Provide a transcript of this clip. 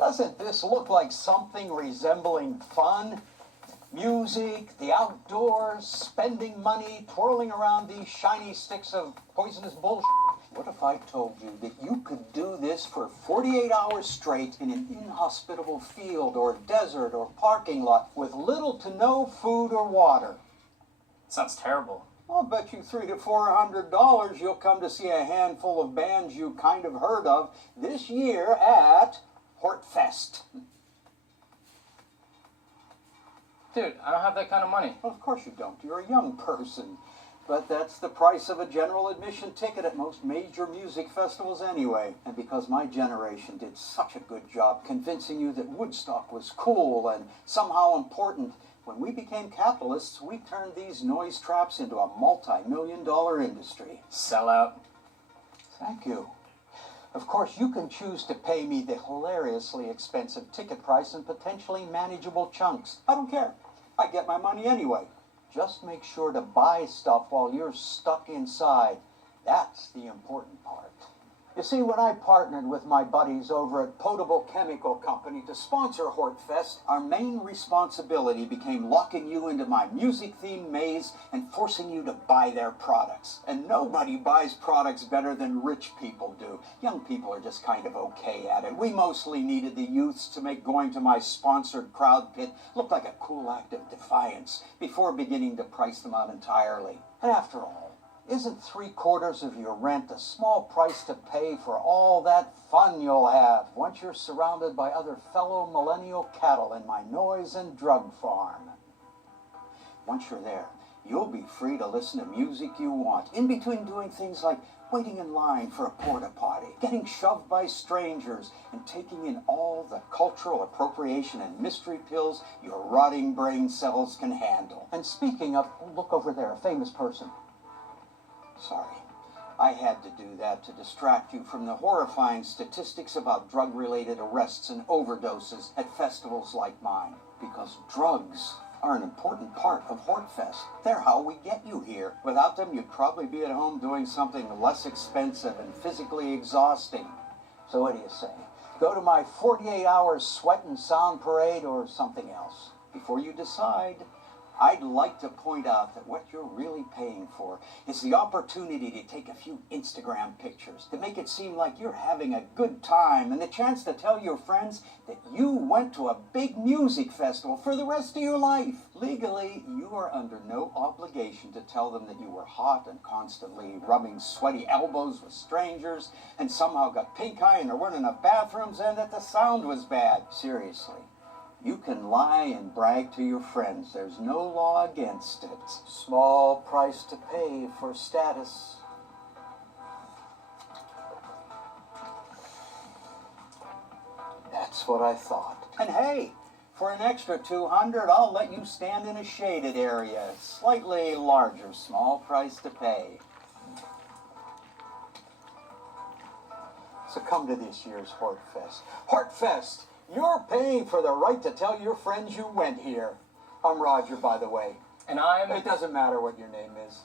Doesn't this look like something resembling fun? Music, the outdoors, spending money, twirling around these shiny sticks of poisonous bullshit. What if I told you that you could do this for 48 hours straight in an inhospitable field or desert or parking lot with little to no food or water? Sounds terrible. I'll bet you $300 to $400 you'll come to see a handful of bands you kind of heard of this year at Fest. Dude, I don't have that kind of money. Well, of course you don't. You're a young person. But that's the price of a general admission ticket at most major music festivals anyway. And because my generation did such a good job convincing you that Woodstock was cool and somehow important, when we became capitalists, we turned these noise traps into a multi-million-dollar industry. Sell out. Thank you. Of course, you can choose to pay me the hilariously expensive ticket price in potentially manageable chunks. I don't care. I get my money anyway. Just make sure to buy stuff while you're stuck inside. That's the important part. You see, when I partnered with my buddies over at Potable Chemical Company to sponsor Fest, our main responsibility became locking you into my music-themed maze and forcing you to buy their products. And nobody buys products better than rich people do. Young people are just kind of okay at it. We mostly needed the youths to make going to my sponsored crowd pit look like a cool act of defiance before beginning to price them out entirely. And after all, isn't 3/4 of your rent a small price to pay for all that fun you'll have once you're surrounded by other fellow millennial cattle in my noise and drug farm? Once you're there, you'll be free to listen to music you want, in between doing things like waiting in line for a porta potty, getting shoved by strangers, and taking in all the cultural appropriation and mystery pills your rotting brain cells can handle. And speaking of, look over there, a famous person. Sorry, I had to do that to distract you from the horrifying statistics about drug-related arrests and overdoses at festivals like mine. Because drugs are an important part of Fest. They're how we get you here. Without them, you'd probably be at home doing something less expensive and physically exhausting. So what do you say? Go to my 48-hour sweat and sound parade or something else? Before you decide, I'd like to point out that what you're really paying for is the opportunity to take a few Instagram pictures, to make it seem like you're having a good time, and the chance to tell your friends that you went to a big music festival for the rest of your life. Legally, you are under no obligation to tell them that you were hot and constantly rubbing sweaty elbows with strangers, and somehow got pink eye and there weren't enough bathrooms, and that the sound was bad. Seriously. You can lie and brag to your friends. There's no law against it. Small price to pay for status. That's what I thought. And hey, for an extra $200, I'll let you stand in a shaded area. Slightly larger, small price to pay. So come to this year's Fest. Fest! You're paying for the right to tell your friends you went here. I'm Roger, by the way. And I'm... It doesn't matter what your name is.